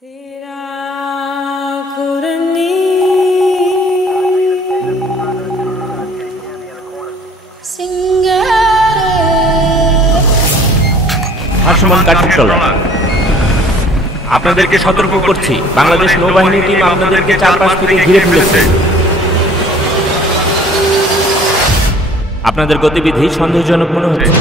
ভাসমান কাঠের ট্রলার। আপনাদেরকে সতর্ক করছি, বাংলাদেশ নৌবাহিনী টিম আপনাদেরকে চারপাশ থেকে ঘিরে ফেলেছে। আপনাদের গতিবিধি সন্দেহজনক মনে হচ্ছে।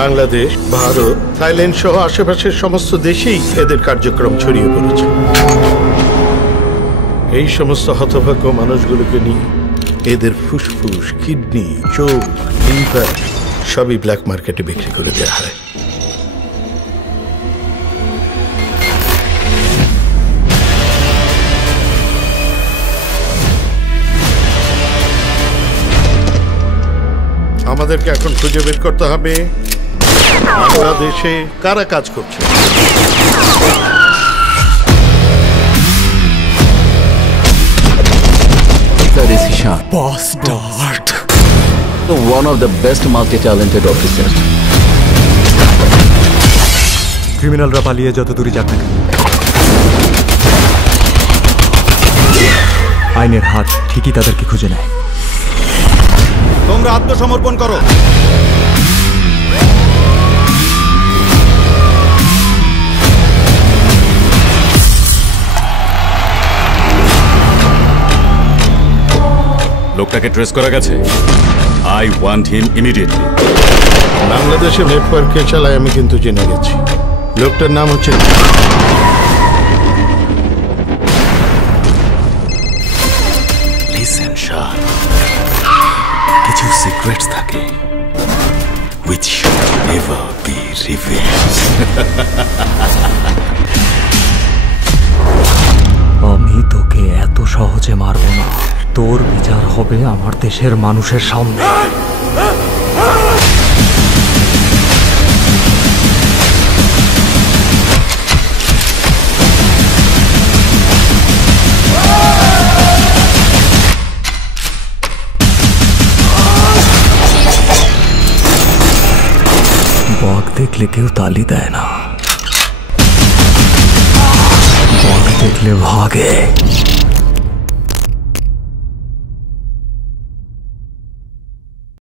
বাংলাদেশ, ভারত, থাইল্যান্ড সহ আশেপাশের সমস্ত দেশেই এদের কার্যক্রম ছড়িয়ে পড়েছে। এই সমস্ত হতভাগ্য মানুষগুলোকে নিয়ে এদের ফুসফুস, কিডনি, চোখ, লিভার সবই ব্ল্যাক মার্কেটে বিক্রি করে দেওয়া হয়। আমাদেরকে এখন খুঁজে বের করতে হবে বাংলাদেশে কারা কাজ করছে। This is Ishan. Bastard. One of the best multi-talented officers. ক্রিমিনালরা পালিয়ে যত দূরে যাক না কেন, আইনের হাত ঠিকই তাদেরকে খুঁজে নেয়। তোমরা আত্মসমর্পণ করো। লোকটাকে ট্রেস করা গেছে। I want him immediately. বাংলাদেশের নেটওয়ার্কের চালায় আমি কিন্তু জেনে গেছি। লোকটার নাম হচ্ছে লিসেন শাহ, কিছু সিক্রেটস থাকে which should never be revealed. আমি তোকে এত সহজে মারব না। তোর বিচার হবে আমার দেশের মানুষের সামনে। বাঘ দেখলে কেউ তালি দেয় না, বাঘ দেখলে ভাগে।